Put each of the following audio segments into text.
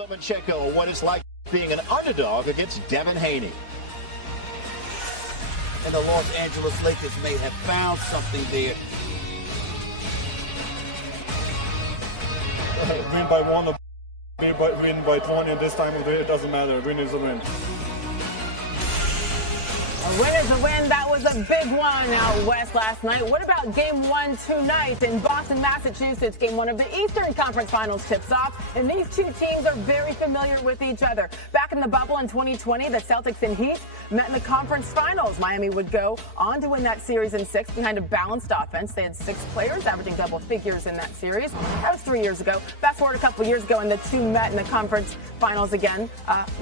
Lomachenko, what it's like being an underdog against Devin Haney. And the Los Angeles Lakers may have found something there. Win by one or win by 20, and this time it doesn't matter. Win is a win. A win is a win. That was a big one out west last night. What about game one tonight in Boston, Massachusetts? Game one of the Eastern Conference Finals tips off, and these two teams are very familiar with each other. Back in the bubble in 2020, the Celtics and Heat met in the conference finals. Miami would go on to win that series in 6 behind a balanced offense. They had 6 players averaging double figures in that series. That was 3 years ago. Fast forward a couple years ago, and the two met in the conference finals again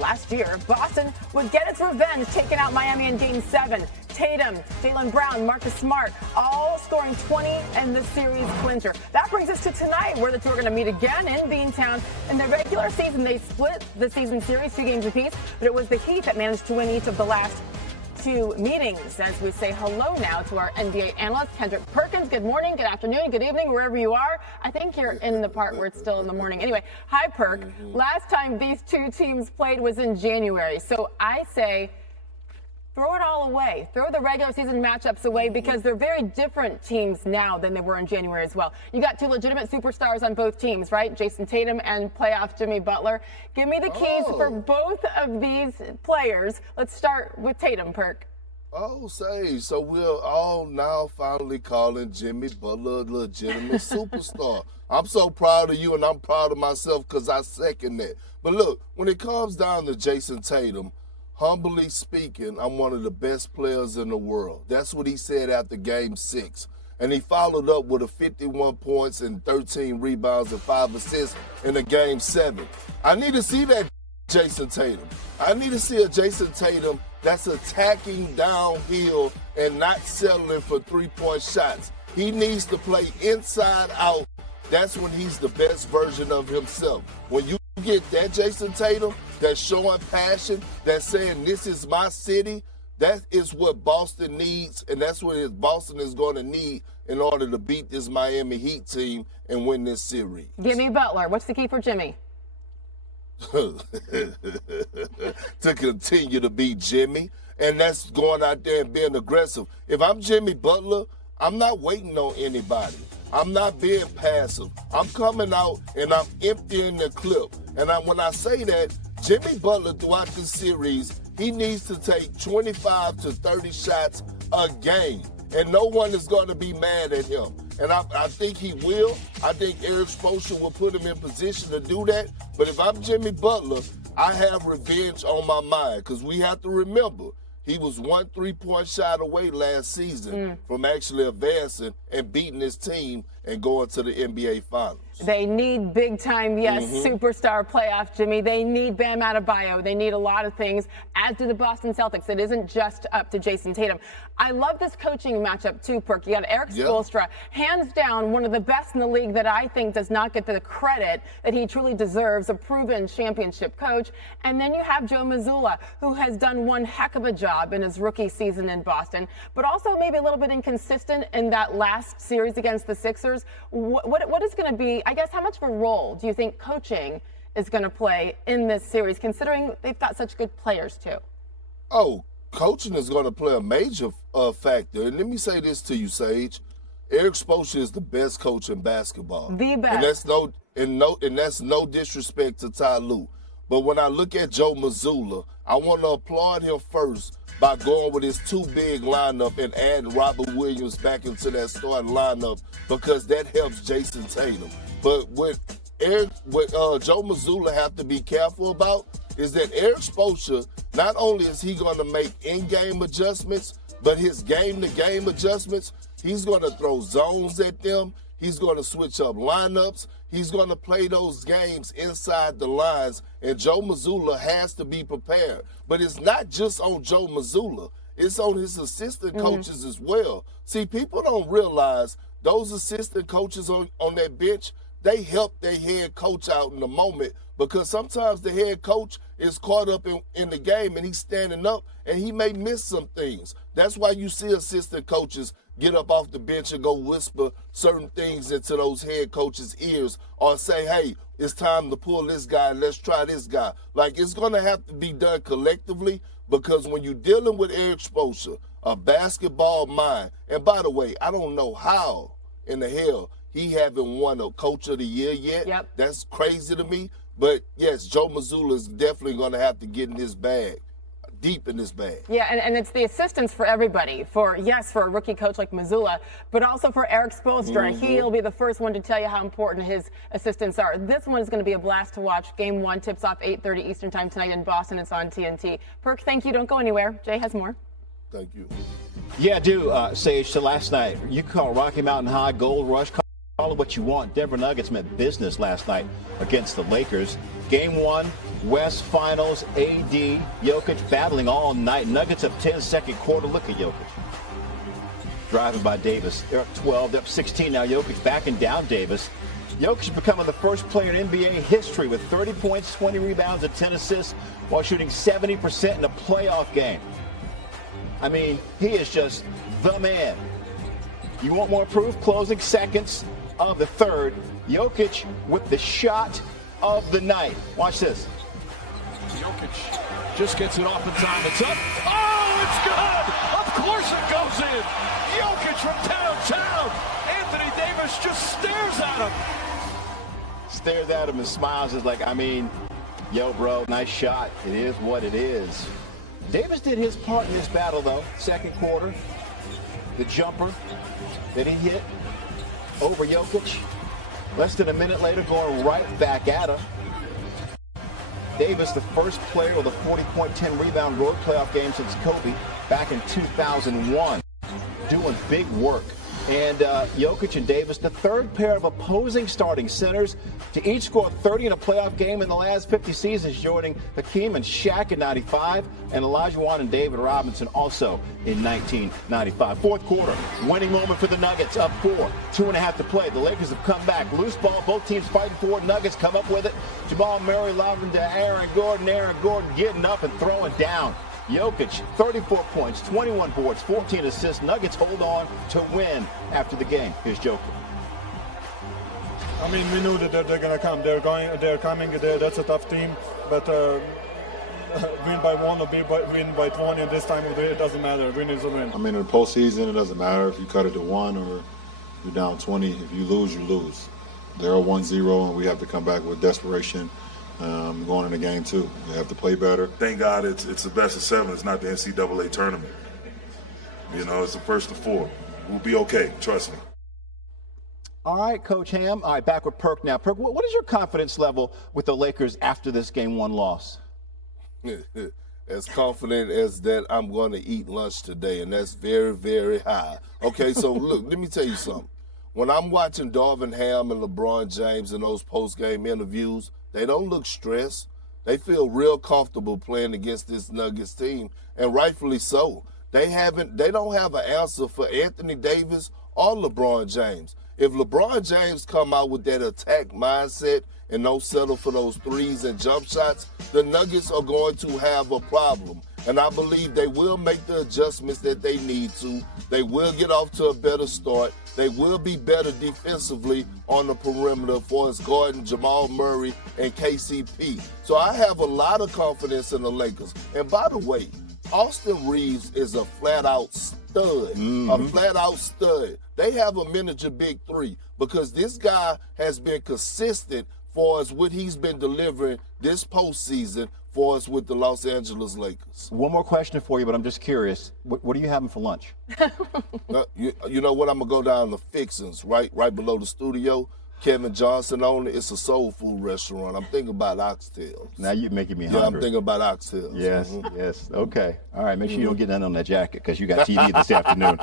last year. Boston would get its revenge, taking out Miami in Game 7. Tatum, Jaylen Brown, Marcus Smart, all scoring 20 in the series clincher. That brings us to tonight, where the two are going to meet again in Beantown. In the regular season, they split the season series 2 games apiece, but it was the Heat that managed to win each of the last 2 meetings. As we say hello now to our NBA analyst, Kendrick Perkins. Good morning, good afternoon, good evening, wherever you are. I think you're in the part where it's still in the morning. Anyway, hi, Perk. Last time these two teams played was in January, so I say throw it all away. Throw the regular season matchups away, because they're very different teams now than they were in January as well. You got 2 legitimate superstars on both teams, right? Jason Tatum and playoff Jimmy Butler. Give me the keys for both of these players. Let's start with Tatum, Perk. So we're all now finally calling Jimmy Butler a legitimate superstar. I'm so proud of you, and I'm proud of myself because I second that. But look, when it comes down to Jason Tatum, humbly speaking, I'm one of the best players in the world. That's what he said after Game 6. And he followed up with 51 points and 13 rebounds and 5 assists in a Game 7. I need to see that Jason Tatum. I need to see a Jason Tatum that's attacking downhill and not settling for three-point shots. He needs to play inside out. That's when he's the best version of himself. When you get that Jason Tatum that's showing passion, that's saying this is my city, that is what Boston needs, and that's what Boston is going to need in order to beat this Miami Heat team and win this series. Jimmy Butler. What's the key for Jimmy? To continue to be Jimmy, and that's going out there and being aggressive. If I'm Jimmy Butler, I'm not waiting on anybody. I'm not being passive. I'm coming out and I'm emptying the clip. And when I say that, Jimmy Butler throughout this series, he needs to take 25 to 30 shots a game. And no one is going to be mad at him. And I think he will. I think Eric Spoelstra will put him in position to do that. But if I'm Jimmy Butler, I have revenge on my mind, because we have to remember, he was 1 3-point shot away last season from actually advancing and beating his team and going to the NBA Finals. They need big time, superstar playoff Jimmy. They need Bam Adebayo. They need a lot of things, as do the Boston Celtics. It isn't just up to Jason Tatum. I love this coaching matchup too, Perk. You got Eric Spoelstra, hands down one of the best in the league that I think does not get the credit that he truly deserves, a proven championship coach. And then you have Joe Mazzulla, who has done one heck of a job in his rookie season in Boston, but also maybe a little bit inconsistent in that last series against the Sixers. What is going to be, I guess, how much of a role do you think coaching is going to play in this series, considering they've got such good players too? Oh, coaching is going to play a major factor. And let me say this to you, Sage. Eric Spoelstra is the best coach in basketball. The best. And that's no disrespect to Ty Lue. But when I look at Joe Mazzulla, I want to applaud him first by going with his 2 big lineup and adding Robert Williams back into that starting lineup, because that helps Jason Tatum. But what Joe Mazzulla have to be careful about is that Eric Spoelstra, not only is he going to make in-game adjustments, but his game-to-game adjustments, he's going to throw zones at them. He's going to switch up lineups. He's going to play those games inside the lines, and Joe Mazzulla has to be prepared. But it's not just on Joe Mazzulla. It's on his assistant coaches as well. See, people don't realize those assistant coaches on that bench, they help their head coach out in the moment, because sometimes the head coach is caught up in the game and he's standing up and he may miss some things. That's why you see assistant coaches get up off the bench and go whisper certain things into those head coaches' ears or say, hey, it's time to pull this guy and let's try this guy. Like, it's going to have to be done collectively because when you're dealing with Eric Spoelstra, a basketball mind, and by the way, I don't know how in the hell he haven't won a Coach of the Year yet. Yep. That's crazy to me. But, yes, Joe Mazzulla is definitely going to have to get in his bag. Deep in this bag. Yeah, and it's the assistants for everybody. For a rookie coach like Mazzulla, but also for Eric Spoelstra. He'll be the first one to tell you how important his assistants are. This one is going to be a blast to watch. Game 1 tips off 8:30 Eastern Time tonight in Boston. It's on TNT. Perk, thank you. Don't go anywhere. Jay has more. Thank you. Yeah, I do, Sage. So last night, you can call Rocky Mountain High, Gold Rush, call it what you want. Denver Nuggets meant business last night against the Lakers. Game 1, West Finals, AD, Jokic battling all night. Nuggets up 10 second quarter. Look at Jokic. Driving by Davis. They're up 12, they're up 16 now. Jokic backing down Davis. Jokic becoming the first player in NBA history with 30 points, 20 rebounds, and 10 assists while shooting 70% in a playoff game. I mean, he is just the man. You want more proof? Closing seconds of the third. Jokic with the shot of the night. Watch this. Jokic just gets it off in time. It's up. Oh, it's good! Of course it goes in. Jokic from downtown. Anthony Davis just stares at him. Stares at him and smiles. Is like, I mean, yo, bro, nice shot. It is what it is. Davis did his part in this battle, though. Second quarter, the jumper that he hit over Jokic. Less than a minute later, going right back at him. Davis, the first player with a 40-point, 10-rebound road playoff game since Kobe back in 2001. Doing big work. And Jokic and Davis, the third pair of opposing starting centers to each score 30 in a playoff game in the last 50 seasons, joining Hakeem and Shaq in 95 and Olajuwon and David Robinson also in 1995. Fourth quarter, winning moment for the Nuggets, up 4, 2.5 to play. The Lakers have come back. Loose ball, both teams fighting for it. Nuggets come up with it. Jamal Murray lobbing to Aaron Gordon getting up and throwing down. Jokic, 34 points, 21 boards, 14 assists. Nuggets hold on to win after the game. Here's Joker. I mean, we knew that they're going to come. They're coming. That's a tough team. But win by 1 or win by 20, and this time of the day, it doesn't matter. Win is a win. I mean, in the postseason, it doesn't matter if you cut it to 1 or you're down 20. If you lose, you lose. They're 1-0, and we have to come back with desperation. Going into game 2, we have to play better. Thank God it's the best of 7. It's not the NCAA tournament. You know, it's the first of 4. We'll be okay. Trust me. All right, Coach Ham. All right, back with Perk now. Perk, what is your confidence level with the Lakers after this Game 1 loss? As confident as that I'm going to eat lunch today, and that's very, very high. Okay, so look, let me tell you something. When I'm watching Darvin Ham and LeBron James in those post-game interviews, they don't look stressed. They feel real comfortable playing against this Nuggets team, and rightfully so. They don't have an answer for Anthony Davis or LeBron James. If LeBron James come out with that attack mindset and don't settle for those threes and jump shots, the Nuggets are going to have a problem. And I believe they will make the adjustments that they need to. They will get off to a better start. They will be better defensively on the perimeter for us guarding Jamal Murray and KCP. So I have a lot of confidence in the Lakers. And by the way, Austin Reeves is a flat-out stud, a flat-out stud. They have a miniature big 3 because this guy has been consistent for us what he's been delivering this postseason for us with the Los Angeles Lakers. One more question for you, but I'm just curious. What are you having for lunch? You know what? I'm going to go down to Fixins, right below the studio. Kevin Johnson on it. It's a soul food restaurant. I'm thinking about oxtails. Now you're making me hungry. Yeah, I'm thinking about oxtails. Yes, yes. Okay. All right. Make sure you don't get none on that jacket because you got TV this afternoon.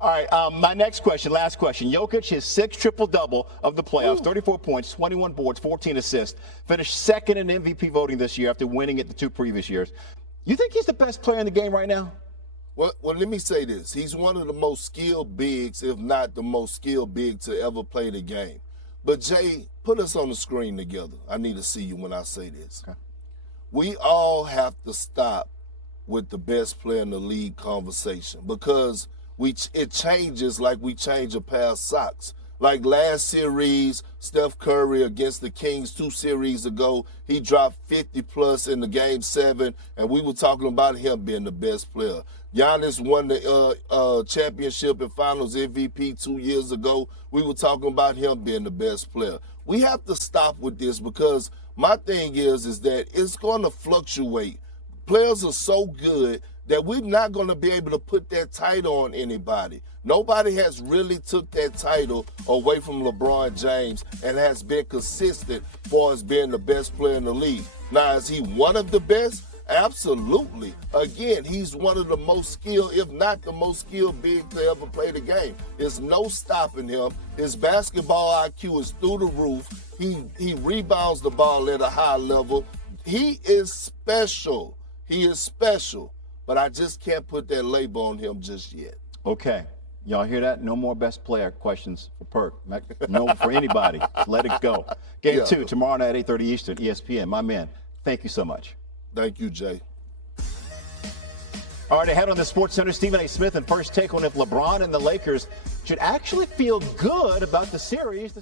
All right. My next question, last question. Jokic, his 6th triple-double of the playoffs, 34 points, 21 boards, 14 assists, finished second in MVP voting this year after winning it the 2 previous years. You think he's the best player in the game right now? Well, let me say this. He's one of the most skilled bigs, if not the most skilled big to ever play the game. But, Jay, put us on the screen together. I need to see you when I say this. Okay. We all have to stop with the best player in the league conversation because it changes like we change a pair of socks. Like last series, Steph Curry against the Kings 2 series ago, he dropped 50-plus in the Game 7, and we were talking about him being the best player. Giannis won the championship and finals MVP 2 years ago. We were talking about him being the best player. We have to stop with this because my thing is that it's going to fluctuate. Players are so good that we're not going to be able to put that title on anybody. Nobody has really took that title away from LeBron James and has been consistent for us being the best player in the league. Now, is he one of the best? Absolutely. Again, he's one of the most skilled, if not the most skilled big to ever play the game. There's no stopping him. His basketball IQ is through the roof. He rebounds the ball at a high level. He is special. He is special. But I just can't put that label on him just yet. Okay. Y'all hear that? No more best player questions for Perk. No, for anybody. Let it go. Game 2, tomorrow night, 8:30 Eastern, ESPN. My man, thank you so much. Thank you, Jay. All right, ahead on the Sports Center, Stephen A. Smith and First Take on if LeBron and the Lakers should actually feel good about the series.